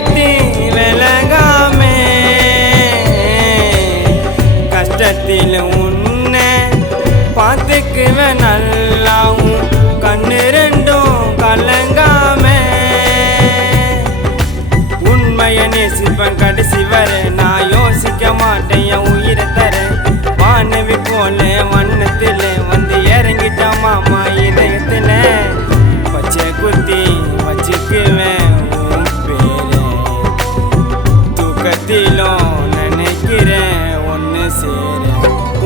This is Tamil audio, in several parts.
விட்டு விலகாமே கஷ்டத்தில் உன்னை பார்த்துக்குவேன் நல்லாவும் கண்ணு ரெண்டும் கலங்காமே உண்மைய நேசிப்பேன் கடைசி வர நான் யோசிக்க மாட்டேன் என் உயிரை தர வானவி போல வண்ணத்துல வந்து இறங்கிட்ட மாமா இதயத்துல பச்சை குத்தி வச்சுக்குவேன் உன் பேரு தூக்கத்திலும் நினைக்கிறேன் ஒன்று சேர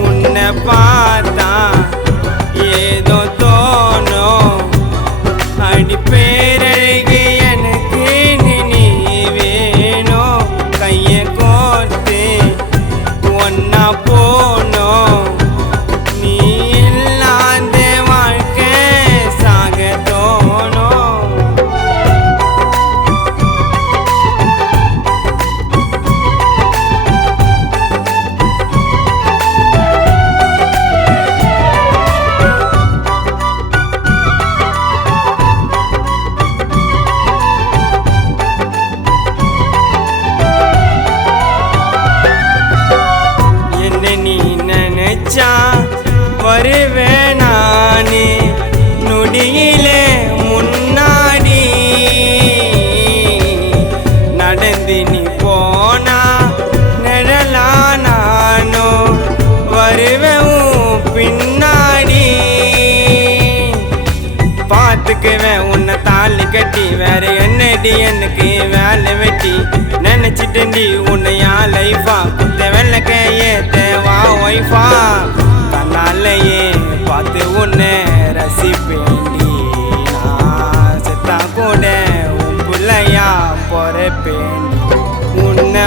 உன்னை பார்த்தா ஏதோ தோணும் அடி பேரழகு எனக்கு நீ வேணும் கைய கோர்த்து ஒன்னா போனோம் நீ இல்லாத வாழ்க்கை சாக தோணும் நீ நினைச்சா வருவேன் நானே நொடியிலே முன்னாடி நடந்து நீ போனா நிழலா நானும் வருவேன் பின்னாடி பார்த்துக்குவேன் உன்னை தாலி கட்டி வேற என்னடி எனக்கு வேலை வெட்டி நினைச்சிட்டேன்டி உன்னையா லைஃபா குத்த வெள்ளக்க ஏத்தவா ஒய்ஃபா தன்னாலேயே பார்த்து உன்னை ரசிப்பேன்டி நான் செத்தா கூட உன் பிள்ளையா பொறப்பேன்டி உன்னை